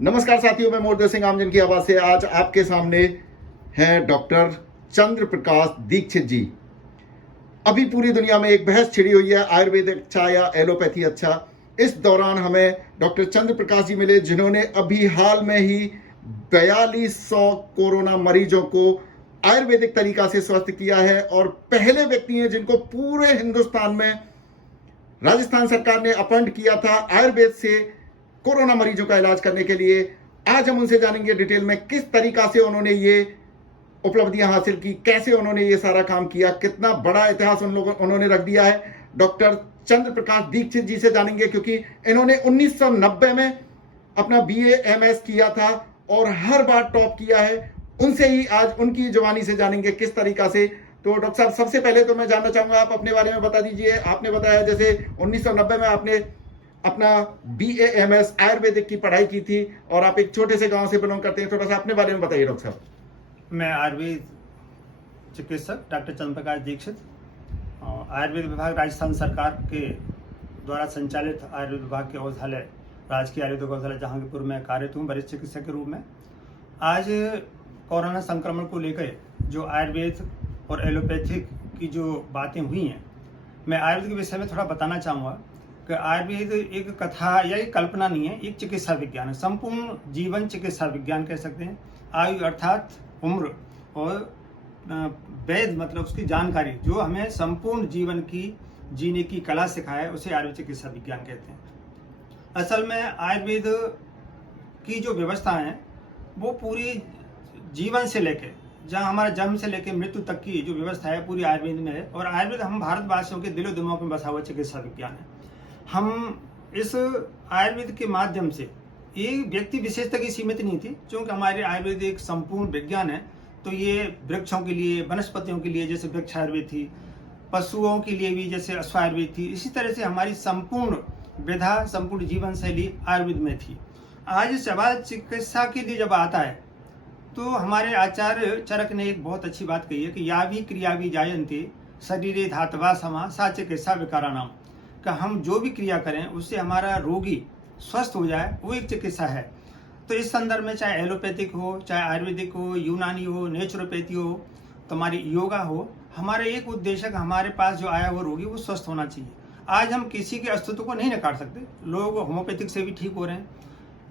नमस्कार साथियों, मैं मोरदेव सिंह आमजन की आवाज से आज आपके सामने हैं डॉक्टर चंद्र प्रकाश दीक्षित जी। अभी पूरी दुनिया में एक बहस छिड़ी हुई है, आयुर्वेद अच्छा या एलोपैथी अच्छा। इस दौरान हमें डॉक्टर चंद्र प्रकाश जी मिले, जिन्होंने अभी हाल में ही 4200 कोरोना मरीजों को आयुर्वेदिक तरीका से स्वस्थ किया है और पहले व्यक्ति हैं जिनको पूरे हिंदुस्तान में राजस्थान सरकार ने अपॉइंट किया था आयुर्वेद से कोरोना मरीजों का इलाज करने के लिए। आज हम उनसे जानेंगे डिटेल में किस तरीका से उन्होंने ये उपलब्धियां हासिल की, कैसे उन्होंने ये सारा काम किया, कितना बड़ा इतिहास उन्होंने रख दिया है। डॉक्टर चंद्र प्रकाश दीक्षित जी से जानेंगे, क्योंकि इन्होंने 1990 में अपना BA MS किया था और हर बार टॉप किया है। उनसे ही आज उनकी जुबानी से जानेंगे किस तरीका से। तो डॉक्टर साहब, सबसे पहले तो मैं जानना चाहूंगा, आप अपने बारे में बता दीजिए। आपने बताया जैसे 1990 में आपने अपना BA MS आयुर्वेदिक की पढ़ाई की थी और आप एक छोटे से गांव से बिलोंग करते हैं। थोड़ा सा अपने बारे में बताइए डॉक्टर साहब। मैं आयुर्वेद चिकित्सक डॉक्टर चंद्र प्रकाश दीक्षित, आयुर्वेद विभाग राजस्थान सरकार के द्वारा संचालित आयुर्वेद विभाग के औषधालय राजकीय आयुर्वेदिक औषधालय जहांगीरपुर में कार्यरत हूँ वरिष्ठ चिकित्सक के रूप में। आज कोरोना संक्रमण को लेकर जो आयुर्वेद और एलोपैथिक की जो बातें हुई हैं, मैं आयुर्वेद के विषय में थोड़ा बताना चाहूँगा कि आयुर्वेद एक कथा या एक कल्पना नहीं है, एक चिकित्सा विज्ञान है, संपूर्ण जीवन चिकित्सा विज्ञान कह सकते हैं। आयु अर्थात उम्र और वेद मतलब उसकी जानकारी जो हमें संपूर्ण जीवन की जीने की कला सिखाए, उसे आयुर्वेद चिकित्सा विज्ञान कहते हैं। असल में आयुर्वेद की जो व्यवस्था है वो पूरी जीवन से लेके जहाँ हमारा जन्म से लेकर मृत्यु तक की जो व्यवस्था है पूरी आयुर्वेद में है। और आयुर्वेद हम भारतवासियों के दिलो दिमाग में बसा हुआ चिकित्सा विज्ञान है। हम इस आयुर्वेद के माध्यम से ये व्यक्ति विशेष तक ही सीमित नहीं थी, क्योंकि हमारे आयुर्वेद एक संपूर्ण विज्ञान है। तो ये वृक्षों के लिए, वनस्पतियों के लिए जैसे वृक्ष आयुर्वेद थी, पशुओं के लिए भी जैसे अश्व आयुर्वेद थी, इसी तरह से हमारी संपूर्ण विधा, संपूर्ण जीवन शैली आयुर्वेद में थी। आज सवाल चिकित्सा के लिए जब आता है तो हमारे आचार्य चरक ने एक बहुत अच्छी बात कही है कि या भी क्रिया भी जायन्ते शरीरे धातवा समा सा चिकित्सा विकारा नाम, कि हम जो भी क्रिया करें उससे हमारा रोगी स्वस्थ हो जाए, वो एक चिकित्सा है। तो इस संदर्भ में चाहे एलोपैथिक हो, चाहे आयुर्वेदिक हो, यूनानी हो, नेचुरोपैथी हो, तुम्हारी योगा हो, हमारे एक उद्देश्य हमारे पास जो आया वो रोगी वो स्वस्थ होना चाहिए। आज हम किसी के अस्तित्व को नहीं नकार सकते। लोग होम्योपैथिक से भी ठीक हो रहे हैं,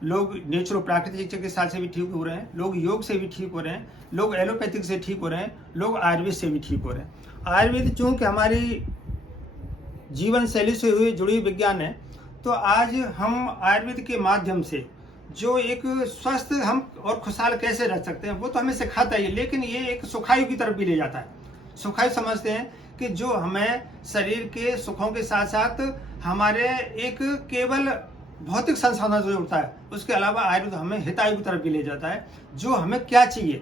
लोग नेचुरो प्राकृतिक चिकित्सा से भी ठीक हो रहे हैं, लोग योग से भी ठीक हो रहे हैं, लोग एलोपैथिक से ठीक हो रहे हैं, लोग आयुर्वेद से भी ठीक हो रहे हैं। आयुर्वेद चूँकि हमारी जीवन शैली से हुई जुड़ी विज्ञान है, तो आज हम आयुर्वेद के माध्यम से जो एक स्वस्थ हम और खुशहाल कैसे रह सकते हैं वो तो हमें सिखाता ही है, लेकिन ये एक सुखायु की तरफ भी ले जाता है। सुखायु समझते हैं कि जो हमें शरीर के सुखों के साथ साथ हमारे एक केवल भौतिक संसाधन से जुड़ता है, उसके अलावा आयुर्वेद हमें हितायु की तरफ भी ले जाता है। जो हमें क्या चाहिए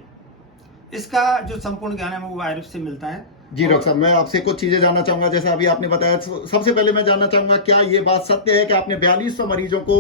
इसका जो संपूर्ण ज्ञान है वो आयुर्वेद से मिलता है। जी डॉक्टर साहब, मैं आपसे कुछ चीजें जानना चाहूंगा। जैसे अभी आपने बताया, सबसे पहले मैं जानना चाहूंगा, क्या ये बात सत्य है कि आपने 4200 मरीजों को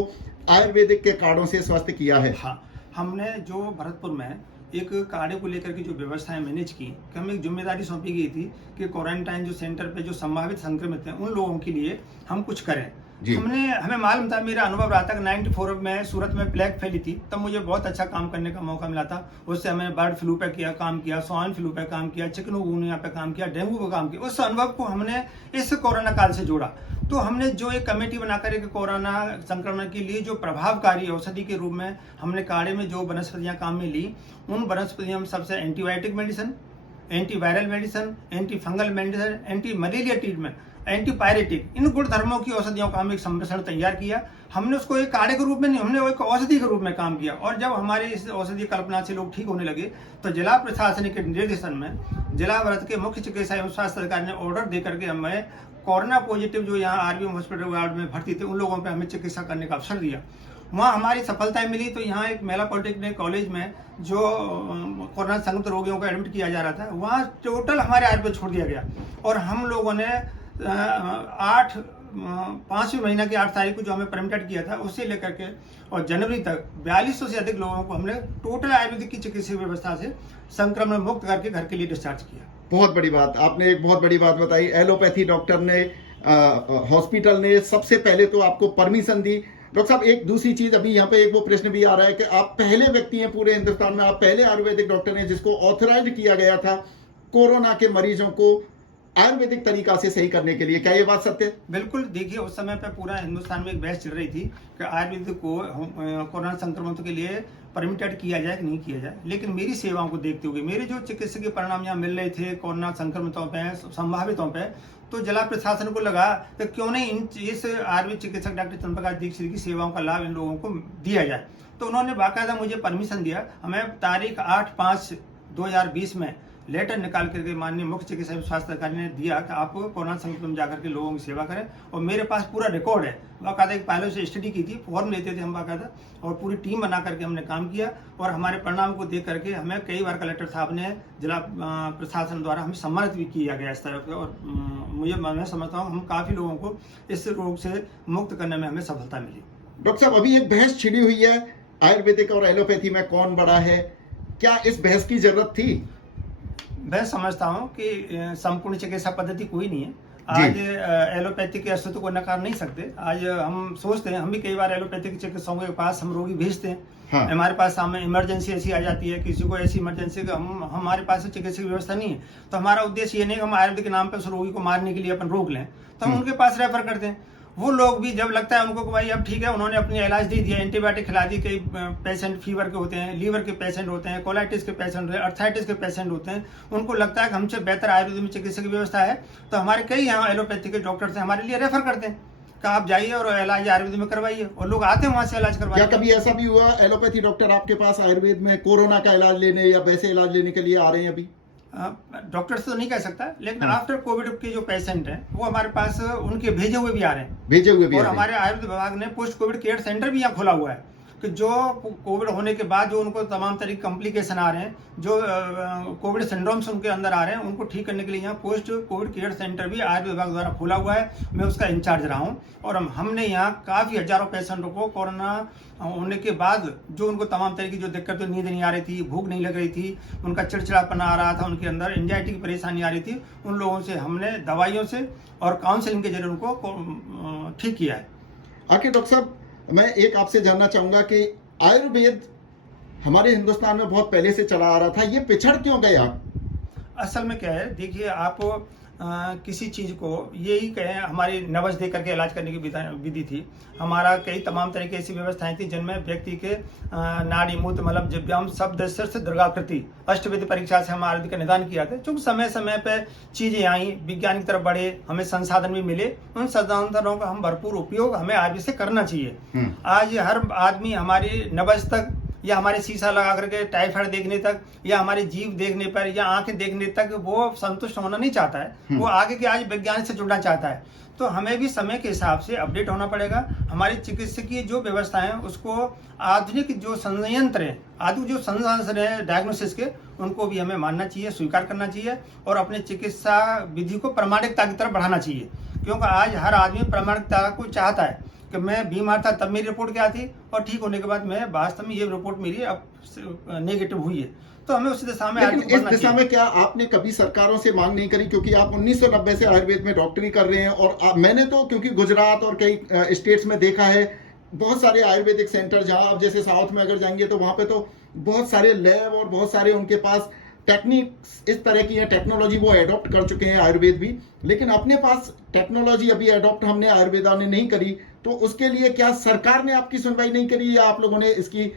आयुर्वेदिक के कार्डों से स्वस्थ किया है? हाँ, हमने जो भरतपुर में एक कार्ड को लेकर की जो व्यवस्थाएं मैनेज की, कि हमें एक जिम्मेदारी सौंपी गई थी कि क्वारंटाइन जो सेंटर पे जो संभावित संक्रमित हैं उन लोगों के लिए हम कुछ करें। हमें मालूम था, मेरा अनुभव रहा था कि 94 में सूरत में प्लेग फैली थी, तब मुझे बहुत अच्छा काम करने का मौका मिला था। उससे हमें बर्ड फ्लू पे काम किया, स्वाइन फ्लू पे काम किया, चिकनगुनिया पे काम किया, डेंगू पे काम किया। उस अनुभव को हमने इस कोरोना काल से जोड़ा। तो हमने जो एक कमेटी बनाकर एक कोरोना संक्रमण के लिए जो प्रभावकारी औषधि के रूप में हमने काढ़े में जो वनस्पतियां काम में ली, उन वनस्पतियों में सबसे antibiotic medicine, antiviral medicine, anti fungal medicine, anti malaria treatment, antipyretic, इन गुण धर्मों की औषधियों का हम एक सम्मिश्रण तैयार किया। हमने उसको एक काढ़े के रूप में नहीं, हमने एक औषधि के रूप में काम किया। और जब हमारी इस औषधि कल्पना से लोग ठीक होने लगे तो जिला प्रशासन के निर्देशन में जिला भरत के मुख्य चिकित्सा एवं स्वास्थ्य अधिकारी ने ऑर्डर दे करके हमें कोरोना पॉजिटिव जो यहाँ RVM हॉस्पिटल वार्ड में भर्ती थे उन लोगों पर हमें चिकित्सा करने का अवसर दिया। वहाँ हमारी सफलताएं मिली। तो यहाँ एक महिला पॉलिटेक्निक कॉलेज में जो कोरोना संक्रमित रोगियों को एडमिट किया जा रहा था, वहाँ टोटल हमारे आयुर्वेद छोड़ दिया गया। और हम लोगों ने 5वें महीना की 8 तारीख को जो हमें परमिटेड किया था, उससे लेकर के और जनवरी तक 4200 से अधिक लोगों को हमने टोटल आयुर्वेदिक की चिकित्सा व्यवस्था से संक्रमण मुक्त करके घर के लिए डिस्चार्ज किया। बहुत बड़ी बात आपने, एक बहुत बड़ी बात बताई। एलोपैथी डॉक्टर ने, हॉस्पिटल ने सबसे पहले तो आपको परमिशन दी डॉक्टर साहब, एक दूसरी चीज अभी यहाँ पे एक वो प्रश्न भी आ रहा है कि आप पहले व्यक्ति हैं पूरे हिंदुस्तान में, आप पहले आयुर्वेदिक डॉक्टर हैं जिसको ऑथराइज किया गया था कोरोना के मरीजों को आयुर्वेदिक तरीका से सही करने के लिए। क्या ये बात सत्य है? बिल्कुल। देखिए, उस समय पे पूरा हिंदुस्तान में एक बहस चल रही थी कि आयुर्वेद को कोरोना संक्रमितों के लिए परमिटेड किया जाए कि नहीं किया जाए, लेकिन मेरी सेवाओं को देखते हुए, मेरे जो चिकित्सकीय परिणाम यहाँ मिल रहे थे कोरोना संक्रमितों पे, संभावितों पे, तो जिला प्रशासन को लगा कि क्यों नहीं इस आयुर्वेद चिकित्सक डॉक्टर चंद्रप्रकाश दीक्षित की सेवाओं का लाभ इन लोगों को दिया जाए। तो उन्होंने बाकायदा मुझे परमिशन दिया। हमें तारीख 8/5/2020 में लेटर निकाल करके माननीय मुख्य चिकित्सा स्वास्थ्य अधिकारी ने दिया कि आप कोरोना संक्रमित में जाकर के लोगों की सेवा करें, और मेरे पास पूरा रिकॉर्ड है। बाकायदा एक पहले से स्टडी की थी, फॉर्म लेते थे हम बाकायदा, और पूरी टीम बना करके हमने काम किया, और हमारे परिणाम को देख करके हमें कई बार कलेक्टर साहब ने, जिला प्रशासन द्वारा हमें सम्मानित भी किया गया इस तरफ। और मैं समझता हूँ हम काफ़ी लोगों को इस रोग से मुक्त करने में हमें सफलता मिली। डॉक्टर साहब, अभी एक बहस छिड़ी हुई है आयुर्वेदिक और एलोपैथी में कौन बड़ा है, क्या इस बहस की जरूरत थी? मैं समझता हूँ कि संपूर्ण चिकित्सा पद्धति कोई नहीं है। आज एलोपैथिक के अस्तित्व को नकार नहीं सकते। आज हम सोचते हैं, हम भी कई बार एलोपैथिक चिकित्सकों के पास हम रोगी भेजते हैं। हाँ। हमारे पास सामने इमरजेंसी ऐसी आ जाती है, किसी को ऐसी इमरजेंसी कि हमारे पास चिकित्सा व्यवस्था नहीं है, तो हमारा उद्देश्य ये नहीं कि हम आयुर्वेद के नाम पर उस रोगी को मारने के लिए अपन रोक लें, तो हम उनके पास रेफर करते हैं। वो लोग भी जब लगता है उनको कि भाई अब ठीक है, उन्होंने अपनी इलाज दे दिया, एंटीबायोटिक खिला दी, कई पेशेंट फीवर के होते हैं, लीवर के पेशेंट होते हैं, कोलाइटिस के पेशेंट होते हैं, अर्थराइटिस के पेशेंट होते हैं, उनको लगता है कि हमसे बेहतर आयुर्वेद में चिकित्सा की व्यवस्था है, तो हमारे कई यहाँ एलोपैथिक के डॉक्टर्स हैं, हमारे लिए रेफर करते हैं कि आप जाइए और इलाज आयुर्वेद में करवाइए, और लोग आते हैं वहां से इलाज करवाइए। क्या कभी ऐसा भी हुआ एलोपैथी डॉक्टर आपके पास आयुर्वेद में कोरोना का इलाज लेने या वैसे इलाज लेने के लिए आ रहे हैं? अभी डॉक्टर्स तो नहीं कह सकता, लेकिन आफ्टर कोविड के जो पेशेंट हैं वो हमारे पास उनके भेजे हुए भी आ रहे हैं, भेजे हुए भी। और हमारे आयुर्वेद विभाग ने पोस्ट कोविड केयर सेंटर भी यहाँ खोला हुआ है कि जो कोविड होने के बाद जो उनको तमाम तरह की कॉम्प्लिकेशन आ रहे हैं, जो कोविड सिंड्रोम्स उनके अंदर आ रहे हैं, उनको ठीक करने के लिए यहाँ पोस्ट कोविड केयर सेंटर भी आयुर्वेद विभाग द्वारा खोला हुआ है। मैं उसका इंचार्ज रहा हूँ, और हमने यहाँ काफ़ी हजारों पेशेंटों को कोरोना होने के बाद जो उनको तमाम तरह की जो दिक्कतें, नींद नहीं आ रही थी, भूख नहीं लग रही थी, उनका चिड़चिड़ापन आ रहा था, उनके अंदर एंजाइटी की परेशानी आ रही थी, उन लोगों से हमने दवाइयों से और काउंसलिंग के जरिए उनको ठीक किया है। आखिर डॉक्टर साहब, मैं एक आपसे जानना चाहूंगा कि आयुर्वेद हमारे हिंदुस्तान में बहुत पहले से चला आ रहा था, ये पिछड़ क्यों गया? असल में क्या है, देखिए आप किसी चीज़ को यही कहें, हमारी नब्ज दे करके इलाज करने की विधि थी, हमारा कई तमाम तरह की ऐसी व्यवस्थाएं थी जिनमें व्यक्ति के नाड़ी मूत्र मलम जिव्याम शब्द शीर्ष दीर्घाकृति अष्टविधि परीक्षा से हम आयुर्वेद का निदान किया था। चूंकि समय समय पर चीज़ें आई, विज्ञान की तरफ बढ़े, हमें संसाधन भी मिले, उन संसाधनों का हम भरपूर उपयोग हमें आयुर्वेद से करना चाहिए। आज हर आदमी हमारी नब्ज तक, या हमारे शीशा लगा करके टाइफाइड देखने तक, या हमारी जीभ देखने पर, या आंखें देखने तक वो संतुष्ट होना नहीं चाहता है, वो आगे के आज विज्ञान से जुड़ना चाहता है। तो हमें भी समय के हिसाब से अपडेट होना पड़ेगा। हमारी चिकित्सकीय जो व्यवस्था है उसको आधुनिक जो संयंत्र है, आधुनिक जो संसाधन है डायग्नोसिस के, उनको भी हमें मानना चाहिए, स्वीकार करना चाहिए, और अपने चिकित्सा विधि को प्रामाणिकता की तरफ बढ़ाना चाहिए। क्योंकि आज हर आदमी प्रामाणिकता को चाहता है कि मैं बीमार था तब मेरी रिपोर्ट क्या थी, और ठीक होने के बाद मैं वास्तव में ये रिपोर्ट मेरी अब नेगेटिव हुई है, तो हमें उस दिशा में। लेकिन इस दिशा में क्या आपने कभी सरकारों से मांग नहीं करी? क्योंकि आप 1990 से आयुर्वेद में डॉक्टरी कर रहे हैं, और मैंने तो क्योंकि गुजरात और कई स्टेट्स में देखा है बहुत सारे आयुर्वेदिक सेंटर, जहां आप जैसे साउथ में अगर जाएंगे तो वहां पे तो बहुत सारे लैब और बहुत सारे उनके पास टेक्निक इस तरह की है, टेक्नोलॉजी वो एडॉप्ट कर चुके हैं आयुर्वेद भी, लेकिन अपने पास टेक्नोलॉजी अभी एडॉप्ट हमने आयुर्वेदा ने नहीं करी। तो उसके लिए क्या सरकार ने आपकी सुनवाई नहीं करी, या आप लोगों ने इसकी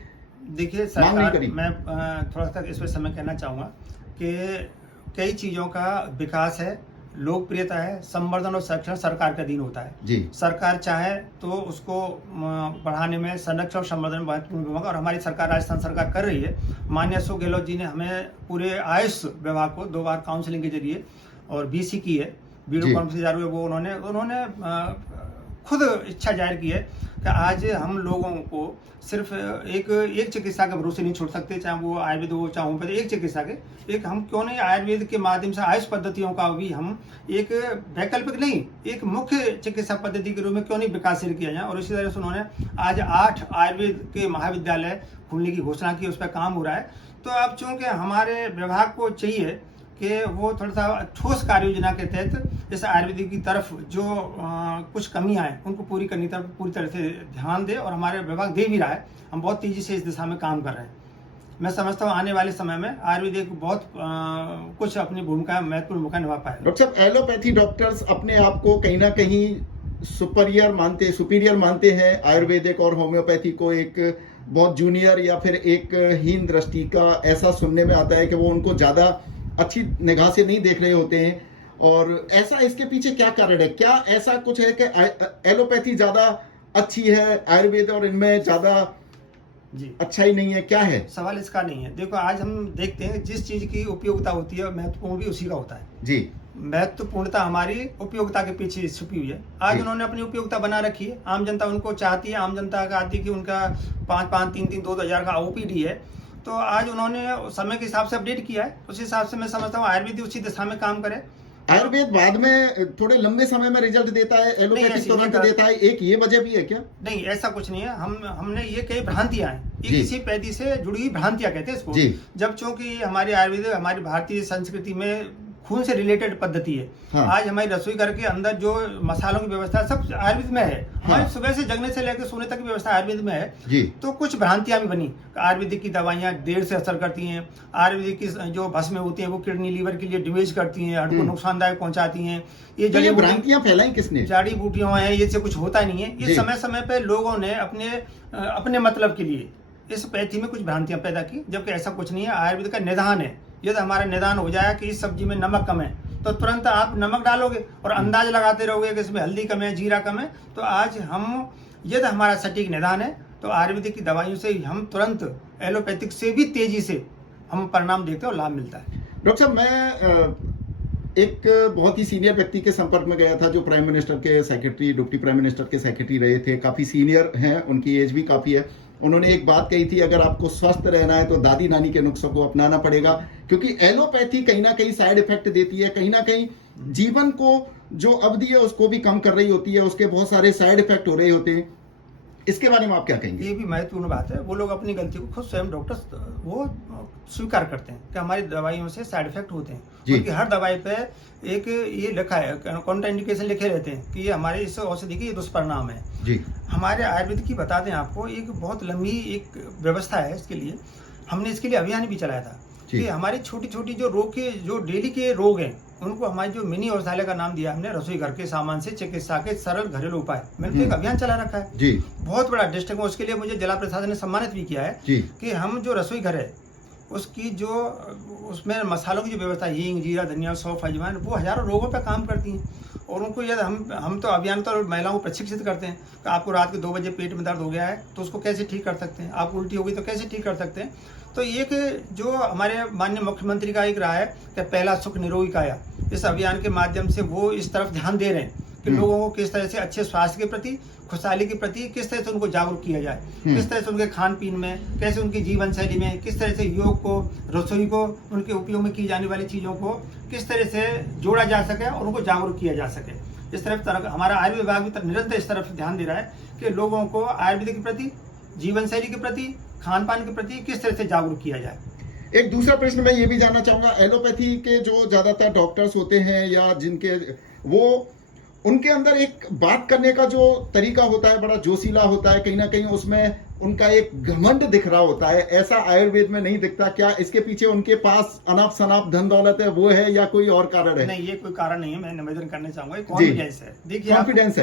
देखिए सरकार, मैं थोड़ा सा इस पर समय कहना चाहूँगा कि कई चीज़ों का विकास है, लोकप्रियता है, संवर्धन और संरक्षण सरकार का अधीन होता है जी। सरकार चाहे तो उसको बढ़ाने में, संरक्षण और संवर्धन में महत्वपूर्ण भूमिका, और हमारी सरकार राजस्थान सरकार कर रही है। माननीय अशोक गहलोत जी ने हमें पूरे आयुष विभाग को 2 बार काउंसलिंग के जरिए और बीसी की है, वीडियो कॉन्फ्रेंस जारी हुए, वो उन्होंने खुद इच्छा जाहिर की है कि आज हम लोगों को सिर्फ एक चिकित्सा के भरोसे नहीं छोड़ सकते, चाहे वो आयुर्वेद हो चाहे होम्योपैथी, एक चिकित्सा के एक हम क्यों नहीं आयुर्वेद के माध्यम से आयुष पद्धतियों का भी हम एक वैकल्पिक नहीं, एक मुख्य चिकित्सा पद्धति के रूप में क्यों नहीं विकासशील किया जाए। और इसी तरह से उन्होंने आज 8 आयुर्वेद के महाविद्यालय खोलने की घोषणा की, उस पर काम हो रहा है। तो अब चूंकि हमारे विभाग को चाहिए कि वो थोड़ा सा ठोस कार्य योजना के तहत जैसे आयुर्वेदिक की तरफ जो कुछ कमियां हैं उनको पूरी करने की तरफ पूरी तरह से ध्यान दे, और हमारे विभाग दे भी रहा है। हम बहुत तेजी से इस दिशा में काम कर रहे हैं। मैं समझता हूँ आने वाले समय में आयुर्वेदिक बहुत कुछ अपनी भूमिका महत्वपूर्ण भूमिका निभा पाएगा। डॉक्टर साहब, एलोपैथी डॉक्टर्स अपने आप को कहीं ना कहीं सुपीरियर मानते हैं आयुर्वेदिक और होम्योपैथी को, एक बहुत जूनियर या फिर एक हीन दृष्टि का ऐसा सुनने में आता है कि वो उनको ज्यादा अच्छी निगाह से नहीं देख रहे होते हैं। और ऐसा इसके पीछे क्या कारण है? क्या ऐसा कुछ है कि एलोपैथी ज्यादा अच्छी है आयुर्वेद और इनमें ज्यादा जी अच्छा ही नहीं है? क्या है सवाल? इसका नहीं है। देखो, आज हम देखते हैं जिस चीज की उपयोगिता होती है महत्वपूर्ण भी उसी का होता है जी। महत्वपूर्णता हमारी उपयोगिता के पीछे छुपी हुई है। आज जी। उन्होंने अपनी उपयोगिता बना रखी है, आम जनता उनको चाहती है। आम जनता का आती है कि उनका 5-5, 3-3, 2,000 का ओपीडी है, तो आज उन्होंने समय के हिसाब से अपडेट किया है। उस हिसाब से मैं समझता हूँ आयुर्वेद उसी दिशा में काम करे। आयुर्वेद बाद में थोड़े लंबे समय में रिजल्ट देता है, एलोपैथी तुरंत देता है, एक ये वजह भी है क्या? नहीं, ऐसा कुछ नहीं है। हमने ये कई भ्रांतियां हैं, ये जी। किसी पैदी से जुड़ी हुई भ्रांतियां कहते हैं इसको। जी। जब चूंकि हमारी आयुर्वेद हमारी भारतीय संस्कृति में खून से रिलेटेड पद्धति है। हाँ। आज हमारी रसोई घर के अंदर जो मसालों की व्यवस्था है सब आयुर्वेद में है। हमारी हाँ। सुबह से जगने से लेकर सोने तक की व्यवस्था आयुर्वेद में है। जी। तो कुछ भ्रांतियां भी बनी। आयुर्वेदिक की दवाइयां देर से असर करती हैं, आयुर्वेदिक की जो भस्में होती हैं वो किडनी लीवर के लिए डैमेज करती हैं, हड्डी को नुकसानदायक पहुंचाती हैं। ये तो ये भ्रांतियां फैलाई किसने? जड़ी बूटियां हैं, ये से कुछ होता नहीं है। जी। ये समय समय पे लोगों ने अपने मतलब के लिए इस पैथी में कुछ भ्रांतियां पैदा की, जबकि ऐसा कुछ नहीं है। आयुर्वेद का निदान है। यदि हमारा निदान हो जाए कि इस सब्जी में नमक कम है, तो तुरंत आप नमक डालोगे और अंदाज लगाते रहोगे कि इसमें हल्दी कम है, जीरा कम है। तो आज हम यदि हमारा सटीक निदान है तो आयुर्वेदिक की दवाइयों से हम तुरंत एलोपैथिक से भी तेजी से हम परिणाम देखते हैं और लाभ मिलता है। डॉक्टर साहब, मैं एक बहुत ही सीनियर व्यक्ति के संपर्क में गया था जो प्राइम मिनिस्टर के सेक्रेटरी, डिप्टी प्राइम मिनिस्टर के सेक्रेटरी रहे थे, काफी सीनियर हैं, उनकी एज भी काफी है। उन्होंने एक बात कही थी, अगर आपको स्वस्थ रहना है तो दादी नानी के नुस्खों को अपनाना पड़ेगा, क्योंकि एलोपैथी कहीं ना कहीं साइड इफेक्ट देती है, कहीं ना कहीं जीवन को जो अवधि है उसको भी कम कर रही होती है, उसके बहुत सारे साइड इफेक्ट हो रहे होते हैं। इसके बारे में आप क्या कहेंगे? ये भी महत्वपूर्ण बात है। वो लोग अपनी गलती को खुद स्वयं डॉक्टर्स वो स्वीकार करते हैं कि हमारी दवाइयों से साइड इफेक्ट होते हैं। क्योंकि हर दवाई पे एक ये लिखा है, कॉन्ट्राइंडिकेशन लिखे रहते हैं कि ये हमारे इस औषधि के दुष्परिणाम है। जी। हमारे आयुर्वेद की बता दें आपको, एक बहुत लंबी एक व्यवस्था है इसके लिए। हमने इसके लिए अभियान भी चलाया था कि हमारी छोटी छोटी जो रोग के जो डेली के रोग हैं उनको हमारी जो मिनी औषधालय का नाम दिया हमने, रसोई घर के सामान से चिकित्सा के सरल घरेलू उपाय, मैंने तो एक अभियान चला रखा है जी। बहुत बड़ा डिस्ट्रिक्ट में। उसके लिए मुझे जिला प्रशासन ने सम्मानित भी किया है जी। कि हम जो रसोई घर है उसकी जो उसमें मसालों की जो व्यवस्था, हींग, जीरा, धनिया, सौंफ, अजवाइन, वो हजारों रोगों पर काम करती हैं। और उनको यदि हम तो अभियान तो महिलाओं को प्रशिक्षित करते हैं कि आपको रात के 2 बजे पेट में दर्द हो गया है तो उसको कैसे ठीक कर सकते हैं, आपको उल्टी हो गई तो कैसे ठीक कर सकते हैं। तो एक जो हमारे माननीय मुख्यमंत्री का एक रहा है कि पहला सुख निरोगी काया, इस अभियान के माध्यम से वो इस तरफ ध्यान दे रहे हैं कि लोगों को किस तरह से अच्छे स्वास्थ्य के प्रति, खुशहाली के प्रति किस तरह से उनको जागरूक किया जाए, किस तरह से उनके खान पीन में, कैसे उनकी जीवन शैली में, किस तरह से योग को, रसोई को, उनके उपयोग में की जाने वाली चीज़ों को किस तरह से जोड़ा जा सके और उनको जागरूक किया जा सके। इस तरफ हमारा आयुर्वेद विभाग भी निरंतर इस तरफ ध्यान दे रहा है कि लोगों को आयुर्वेद के प्रति, जीवन शैली के प्रति, खान पान के प्रति किस तरह से जागरूक किया जाए। एक दूसरा प्रश्न मैं ये भी जानना चाहूंगा, एलोपैथी के जो ज्यादातर डॉक्टर्स होते हैं या जिनके वो उनके अंदर एक बात करने का जो तरीका होता है बड़ा जोशीला होता है, कहीं ना कहीं उसमें उनका एक घमंड दिख रहा होता है, ऐसा आयुर्वेद में नहीं दिखता। क्या इसके पीछे उनके पास अनाप शनाप धन दौलत है, वो है, या कोई और कारण है? नहीं, ये कोई कारण नहीं है। मैं निवेदन करना चाहूंगा, कॉन्फिडेंस है। देखिए,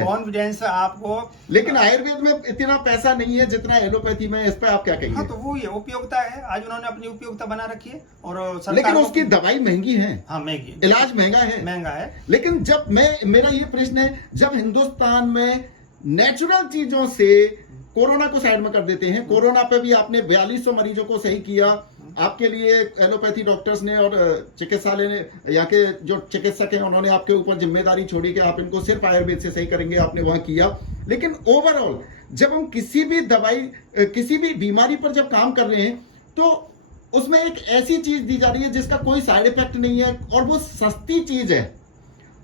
कॉन्फिडेंस आपको, लेकिन आयुर्वेद में इतना पैसा नहीं है जितना एलोपैथी में, इस पर आप क्या कहेंगे? हाँ, तो वो ये उपयोगिता है। आज उन्होंने अपनी उपयोगिता बना रखी है और लेकिन उसकी दवाई महंगी है। हाँ, महंगी, इलाज महंगा है। लेकिन जब मेरा ये प्रश्न है, जब हिंदुस्तान में नेचुरल चीजों से कोरोना को साइड में कर देते हैं, कोरोना पे भी आपने 4200 मरीजों को सही किया, आपके लिए एलोपैथी डॉक्टर्स ने और चिकित्सालय ने, यहाँ के जो चिकित्सक हैं उन्होंने आपके ऊपर जिम्मेदारी छोड़ी कि आप इनको सिर्फ आयुर्वेद से सही करेंगे, आपने वहां किया। लेकिन ओवरऑल जब हम किसी भी दवाई, किसी भी बीमारी पर जब काम कर रहे हैं तो उसमें एक ऐसी चीज दी जा रही है जिसका कोई साइड इफेक्ट नहीं है और वो सस्ती चीज है,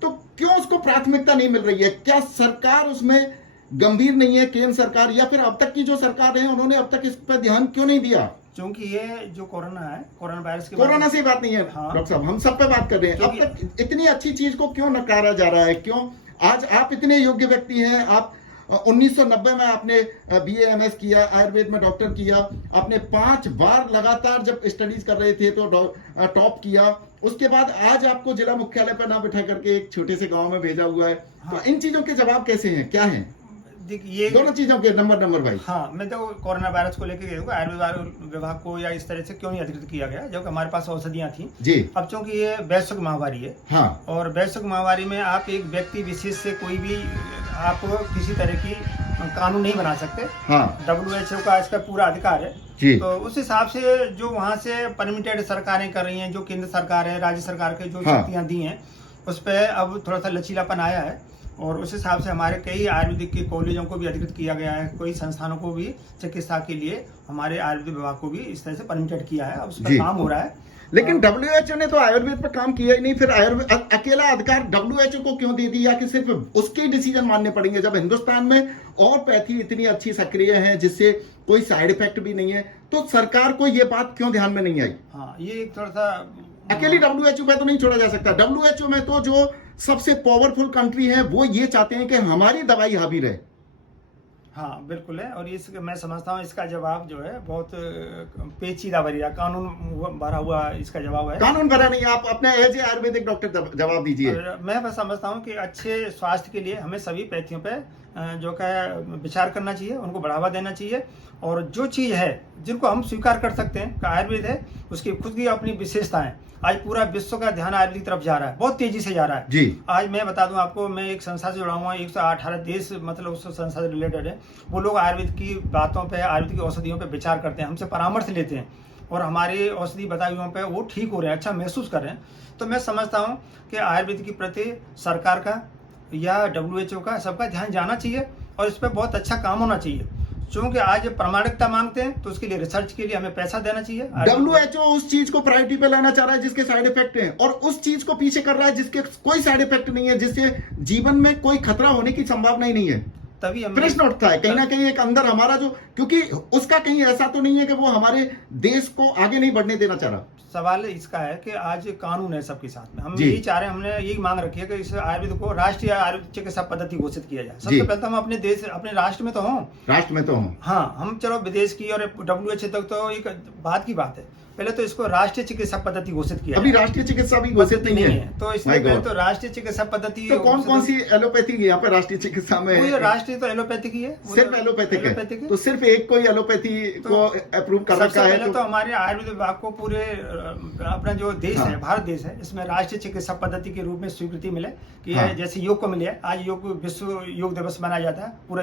तो क्यों उसको प्राथमिकता नहीं मिल रही है? क्या सरकार उसमें गंभीर नहीं है, केंद्र सरकार या फिर अब तक की जो सरकार है उन्होंने अब तक इस पर ध्यान क्यों नहीं दिया? क्योंकि ये जो कोरोना है, कोरोना वायरस के कोरोना से बात नहीं है हाँ। डॉक्टर साहब, हम सब पे बात कर रहे हैं। अब तक इतनी अच्छी चीज को क्यों नकारा जा रहा है? क्यों आज आप इतने योग्य व्यक्ति हैं? आप 1990 में आपने BA MS किया, आयुर्वेद में डॉक्टर किया, आपने 5 बार लगातार जब स्टडीज कर रहे थे तो टॉप किया। उसके बाद आज आपको जिला मुख्यालय पर ना बैठा करके एक छोटे से गांव में भेजा हुआ है। हाँ। तो इन चीजों के जवाब कैसे हैं, क्या हैं? देखिए दोनों चीजों के नंबर भाई। हाँ, मैं तो कोरोना वायरस को लेकर गया आयुर्वेद विभाग को या इस तरह से क्यों नहीं अधिकृत किया गया, जबकि हमारे पास औषधियाँ थी जी। अब चूंकि ये वैश्विक महामारी है, हाँ। और वैश्विक महामारी में आप एक व्यक्ति विशेष से कोई भी आप किसी तरह की कानून नहीं बना सकते। हाँ। WHO का इसका पूरा अधिकार है जी। तो उस हिसाब से जो वहाँ से परमिटेड सरकारें कर रही हैं, जो केंद्र सरकार है, राज्य सरकार के जो हाँ। शक्तियाँ दी हैं, उस पर अब थोड़ा सा लचीलापन आया है और उस हिसाब से हमारे कई आयुर्वेदिक के कॉलेजों को भी अधिकृत किया गया है, कोई संस्थानों को भी चिकित्सा के लिए हमारे आयुर्वेद विभाग को भी इस तरह से परमिटेड किया है। अब उस पर जी। काम हो रहा है। लेकिन WHO ने तो आयुर्वेद पर काम किया ही नहीं, फिर आयुर्वेद अकेला अधिकार WHO को क्यों दे दिया कि सिर्फ उसके डिसीजन मानने पड़ेंगे, जब हिंदुस्तान में ऑलोपैथी इतनी अच्छी सक्रिय है जिससे कोई साइड इफेक्ट भी नहीं है, तो सरकार को ये बात क्यों ध्यान में नहीं आई? हाँ, ये एक थोड़ा सा अकेली WHO पे तो नहीं छोड़ा जा सकता। WHO में तो जो सबसे पावरफुल कंट्री है वो ये चाहते हैं कि हमारी दवाई हावी रहे। हाँ बिल्कुल है, और इस मैं समझता हूँ इसका जवाब जो है बहुत पेचीदा भरा कानून भरा हुआ इसका जवाब है। कानून भरा नहीं, आप अपने एज ए आयुर्वेदिक डॉक्टर जवाब दीजिए। मैं बस समझता हूँ कि अच्छे स्वास्थ्य के लिए हमें सभी पैथियों पे जो है विचार करना चाहिए, उनको बढ़ावा देना चाहिए, और जो चीज़ है जिनको हम स्वीकार कर सकते हैं कि आयुर्वेद है, उसकी खुद की अपनी विशेषताएं। आज पूरा विश्व का ध्यान आयुर्वेद की तरफ जा रहा है, बहुत तेजी से जा रहा है जी। आज मैं बता दूं आपको, मैं एक संस्था से जुड़ा हुआ, 118 देश मतलब उस संस्था से रिलेटेड है। वो लोग आयुर्वेद की बातों पे, आयुर्वेद की औषधियों पे विचार करते हैं, हमसे परामर्श लेते हैं, और हमारी औषधि बताई हुओं पे वो ठीक हो रहे हैं, अच्छा महसूस कर रहे हैं। तो मैं समझता हूँ कि आयुर्वेद के प्रति सरकार का या WHO का सबका ध्यान जाना चाहिए, और इस पर बहुत अच्छा काम होना चाहिए। क्योंकि आज प्रामाणिकता मांगते हैं तो उसके लिए रिसर्च के लिए हमें पैसा देना चाहिए। WHO उस चीज को प्रायोरिटी पे लाना चाह रहा है जिसके साइड इफेक्ट हैं, और उस चीज को पीछे कर रहा है जिसके कोई साइड इफेक्ट नहीं है, जिससे जीवन में कोई खतरा होने की संभावना ही नहीं है। तभी प्रश्न उठता है कहीं ना कहीं एक अंदर हमारा जो, क्योंकि उसका कहीं ऐसा तो नहीं है कि वो हमारे देश को आगे नहीं बढ़ने देना चाह रहा। सवाल इसका है कि आज कानून है सबके साथ में, हम जी। यही चाह रहे हैं, हमने यही मांग रखी है कि इस आयुर्वेद को राष्ट्रीय आयुर्वेद चिकित्सा पद्धति घोषित किया जाए। सबसे पहले तो हम अपने देश, अपने राष्ट्र में तो हों, राष्ट्र में तो हों। हाँ, हम चलो विदेश की और WHO तक तो एक बात की बात है, पहले तो इसको राष्ट्रीय चिकित्सा पद्धति घोषित किया। अभी राष्ट्रीय चिकित्सा भी घोषित नहीं है, तो इसलिए पहले तो राष्ट्रीय चिकित्सा पद्धति। तो कौन कौन सी एलोपैथी यहाँ पे राष्ट्रीय चिकित्सा में? राष्ट्रीय तो एलोपैथिक ही है, सिर्फ एलोपैथिक है, तो सिर्फ एक कोई एलोपैथी को अप्रूव कर रखा है। पहले तो हमारे आयुर्वेद विभाग को पूरे अपना जो देश है, भारत देश है, इसमें राष्ट्रीय चिकित्सा पद्धति के रूप में स्वीकृति मिले कि जैसे योग को मिले है। आज योग विश्व योग दिवस मनाया जाता है, पूरा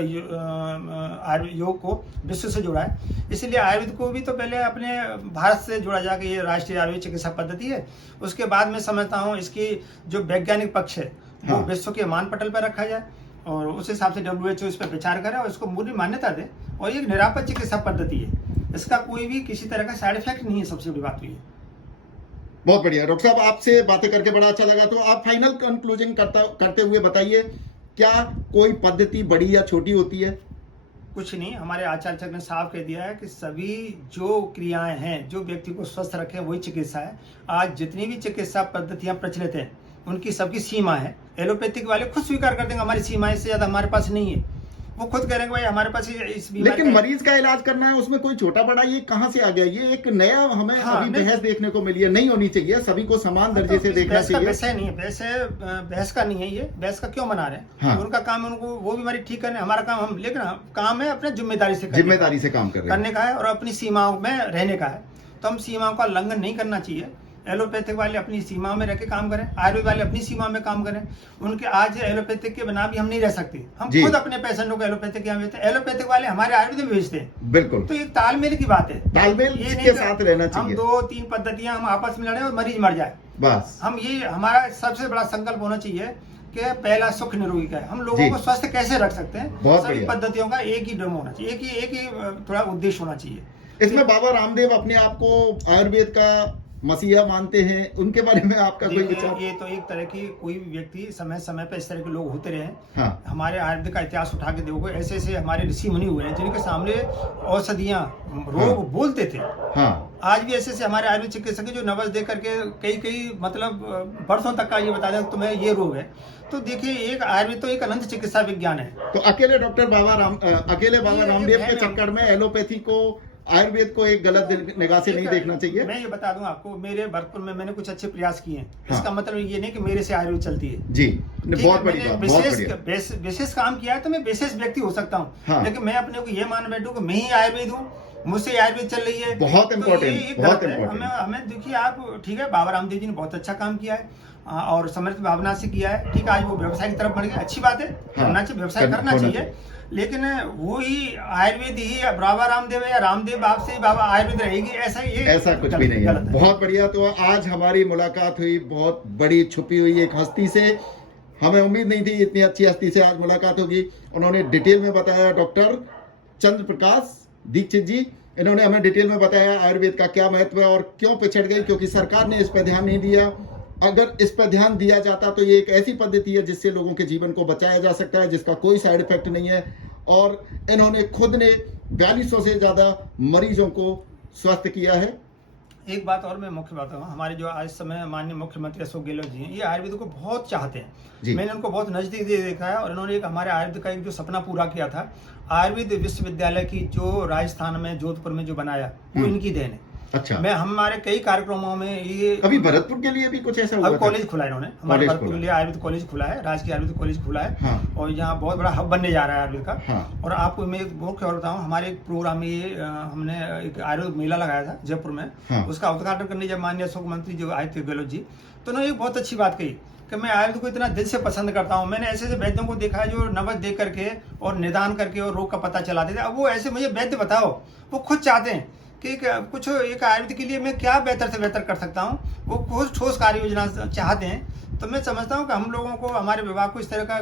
योग को विश्व से जुड़ा है, इसलिए आयुर्वेद को भी तो पहले अपने भारत से जुड़ा जाके ये राष्ट्रीय आयुर्वेद चिकित्सा पद्धति है। उसके बाद में समझता हूँ इसकी जो वैज्ञानिक पक्ष है वो विश्व के मानपटल पर रखा जाए, और उस हिसाब से WHO इस पर विचार करे और इसको मूल्य मान्यता दे, और ये निरापद चिकित्सा पद्धति है, इसका कोई भी किसी तरह का साइड इफेक्ट नहीं है। सबसे बड़ी बात हुई है। बहुत बढ़िया डॉक्टर साहब, आपसे बातें करके बड़ा अच्छा लगा। तो आप फाइनल कंक्लूजन करते हुए बताइए, क्या कोई पद्धति बड़ी या छोटी होती है? कुछ नहीं, हमारे आचार्य ने साफ कह दिया है कि सभी जो क्रियाएं हैं, जो व्यक्ति को स्वस्थ रखे वही चिकित्सा है। आज जितनी भी चिकित्सा पद्धतियां प्रचलित हैं उनकी सबकी सीमा है। एलोपैथिक वाले खुद स्वीकार कर देंगे हमारी सीमाएं से ज्यादा हमारे पास नहीं है, वो खुद कह रहे हैं भाई हमारे पास इस बीमारी। लेकिन मरीज का इलाज करना है, उसमें कोई छोटा बड़ा ये कहाँ से आ गया? ये एक नया हमें अभी बहस देखने को मिली है, नहीं होनी चाहिए, सभी को समान दर्जे से देखना चाहिए। वैसे नहीं है, बहस का नहीं है, ये बहस का क्यों मना रहे हैं? उनका काम है, उनको वो बीमारी ठीक करने, हमारा काम हम, लेकिन काम है अपने जिम्मेदारी से काम करने का है, और अपनी सीमाओं में रहने का है। तो हम सीमाओं का उल्लंघन नहीं करना चाहिए। एलोपैथिक वाले अपनी सीमा में रह के काम करें, आयुर्वेद वाले अपनी सीमा में काम करें। उनके आज एलोपैथिक के बिना भी हम नहीं रह सकते, हम खुद अपने पेशेंटों को एलोपैथिक यहाँ भेजते हैं, एलोपैथिक वाले हमारे आयुर्वेद में भेजते हैं। बिल्कुल, तो एक तालमेल की बात है, तालमेल के साथ रहना चाहिए। हम 2-3 पद्धतियां हम आपस में लड़े और मरीज मर जाए, बस हम ये हमारा सबसे बड़ा संकल्प होना चाहिए कि पहला सुख निरोगी का है, हम लोगों को स्वस्थ कैसे रख सकते हैं। सभी पद्धतियों का एक ही ड्रम होना चाहिए, एक ही थोड़ा उद्देश्य होना चाहिए। इसमें बाबा रामदेव अपने आप को आयुर्वेद का मसीहा मानते हैं, उनके बारे में आपका कोई विचार? ये तो एक तरह की, कोई भी व्यक्ति समय समय पर इस तरह के लोग होते रहे हैं। हमारे आयुर्वेद का इतिहास उठा के देखो, ऐसे ऐसे हमारे ऋषि मुनि हुए हैं जिनके सामने औषधियां रोग बोलते देते थे। हाँ आज भी ऐसे हमारे आयुर्वेद चिकित्सक हैं जो नवज दे करके कई मतलब वर्षों तक का ये बता दें तुम्हें ये रोग है। तो देखिए एक आयुर्वेद तो एक अनंत चिकित्सा विज्ञान है। तो अकेले बाबा रामदेव के चक्कर में एलोपैथी को, आयुर्वेद को एक गलत निगाह से नहीं देखना चाहिए। मैं ये बता दूं आपको, मेरे भरतपुर में मैंने कुछ अच्छे प्रयास किए हैं। हाँ। इसका मतलब ये नहीं कि मेरे से आयुर्वेद चलती है जी, बहुत बड़ी बात, बहुत बढ़िया। विशेष काम किया है तो मैं विशेष व्यक्ति हो सकता हूँ। हाँ। लेकिन मैं अपने को ये मान बैठूं कि मैं ही आयुर्वेद हूँ, मुझसे आयुर्वेद चल रही है, बहुत तो इम्पोर्टेंट, ये बहुत गलत है। इम्पोर्टेंट। हमें देखिए आप, ठीक है, बाबा रामदेव जी ने बहुत अच्छा काम किया है और समर्थ भावना से किया है, ठीक है, आज वो व्यवसाय की तरफ बढ़ गया, अच्छी बात है, करना चाहिए, व्यवसाय करना चाहिए। लेकिन वो ही आयुर्वेद ही बाबा रामदेव है या रामदेव बाप से बाबा आयुर्वेद रहेगी, ऐसा कुछ भी नहीं है। बहुत बढ़िया। तो आज हमारी मुलाकात हुई बहुत बड़ी छुपी हुई एक हस्ती से। हमें उम्मीद नहीं थी इतनी अच्छी हस्ती से आज मुलाकात होगी। उन्होंने डिटेल में बताया, डॉक्टर चंद्र प्रकाश दीक्षित जी, इन्होंने हमें डिटेल में बताया आयुर्वेद का क्या महत्व है और क्यों पिछड़ गई, क्योंकि सरकार ने इस पर ध्यान नहीं दिया। अगर इस पर ध्यान दिया जाता तो ये एक ऐसी पद्धति है जिससे लोगों के जीवन को बचाया जा सकता है, जिसका कोई साइड इफेक्ट नहीं है। और इन्होंने खुद ने 4200 से ज्यादा मरीजों को स्वस्थ किया है। एक बात और मैं मुख्य बात हूँ, हमारे जो आज समय माननीय मुख्यमंत्री अशोक गहलोत जी हैं, ये आयुर्वेद को बहुत चाहते हैं। मैंने उनको बहुत नजदीक से देखा है और इन्होंने एक हमारे आयुर्वेद का एक जो सपना पूरा किया था, आयुर्वेद विश्वविद्यालय की जो राजस्थान में जोधपुर में जो बनाया, वो इनकी देन है। अच्छा। मैं हमारे कई कार्यक्रमों में ये अभी भरतपुर के लिए भी कुछ ऐसा हुआ? अब कॉलेज खुला है इन्होंने, हमारे भरतपुर के लिए आयुर्वेद कॉलेज खुला है, राजकीय आयुर्वेद कॉलेज खुला है। हाँ। और यहाँ बहुत बड़ा हब बनने जा रहा है आयुर्वेद का। हाँ। और आपको मैं एक मुख्य और बताऊँ, हमारे एक प्रोग्राम में ये हमने एक आयुर्वेद मेला लगाया था जयपुर में। हाँ। उसका उद्घाटन करने जब माननीय अशोक मंत्री जो आए थे गहलोत जी, तो उन्होंने एक बहुत अच्छी बात कही कि मैं आयुर्वेद को इतना दिल से पसंद करता हूँ। मैंने ऐसे वैद्यों को देखा है जो नवज दे करके और निदान करके और रोग का पता चलाते थे। अब वो ऐसे मुझे वैद्य बताओ, वो खुद चाहते हैं कि कुछ एक आयुर्वेद के लिए मैं क्या बेहतर से बेहतर कर सकता हूँ, वो कुछ ठोस कार्य योजना चाहते हैं। तो मैं समझता हूँ कि हम लोगों को, हमारे विभाग को इस तरह का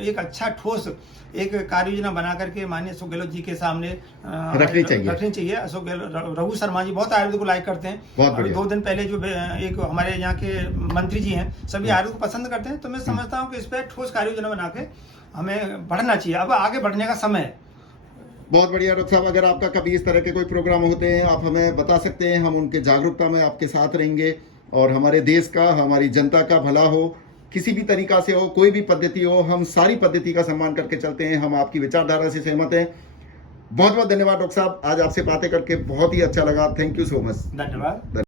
एक अच्छा ठोस एक कार्य योजना बना करके माननीय अशोक गहलोत जी के सामने रखनी चाहिए। अशोक गहलोत, रघु शर्मा जी बहुत आयुर्वेद को लाइक करते हैं। अभी 2 दिन पहले जो एक हमारे यहाँ के मंत्री जी हैं, सभी आयुर्वेद को पसंद करते हैं। तो मैं समझता हूँ कि इस पर ठोस कार्य योजना बना के हमें बढ़ना चाहिए, अब आगे बढ़ने का समय है। बहुत बढ़िया डॉक्टर साहब, अगर आपका कभी इस तरह के कोई प्रोग्राम होते हैं आप हमें बता सकते हैं, हम उनके जागरूकता में आपके साथ रहेंगे। और हमारे देश का, हमारी जनता का भला हो, किसी भी तरीका से हो, कोई भी पद्धति हो, हम सारी पद्धति का सम्मान करके चलते हैं। हम आपकी विचारधारा से सहमत हैं। बहुत बहुत धन्यवाद डॉक्टर साहब, आज आपसे बातें करके बहुत ही अच्छा लगा। Thank you so much. धन्यवाद।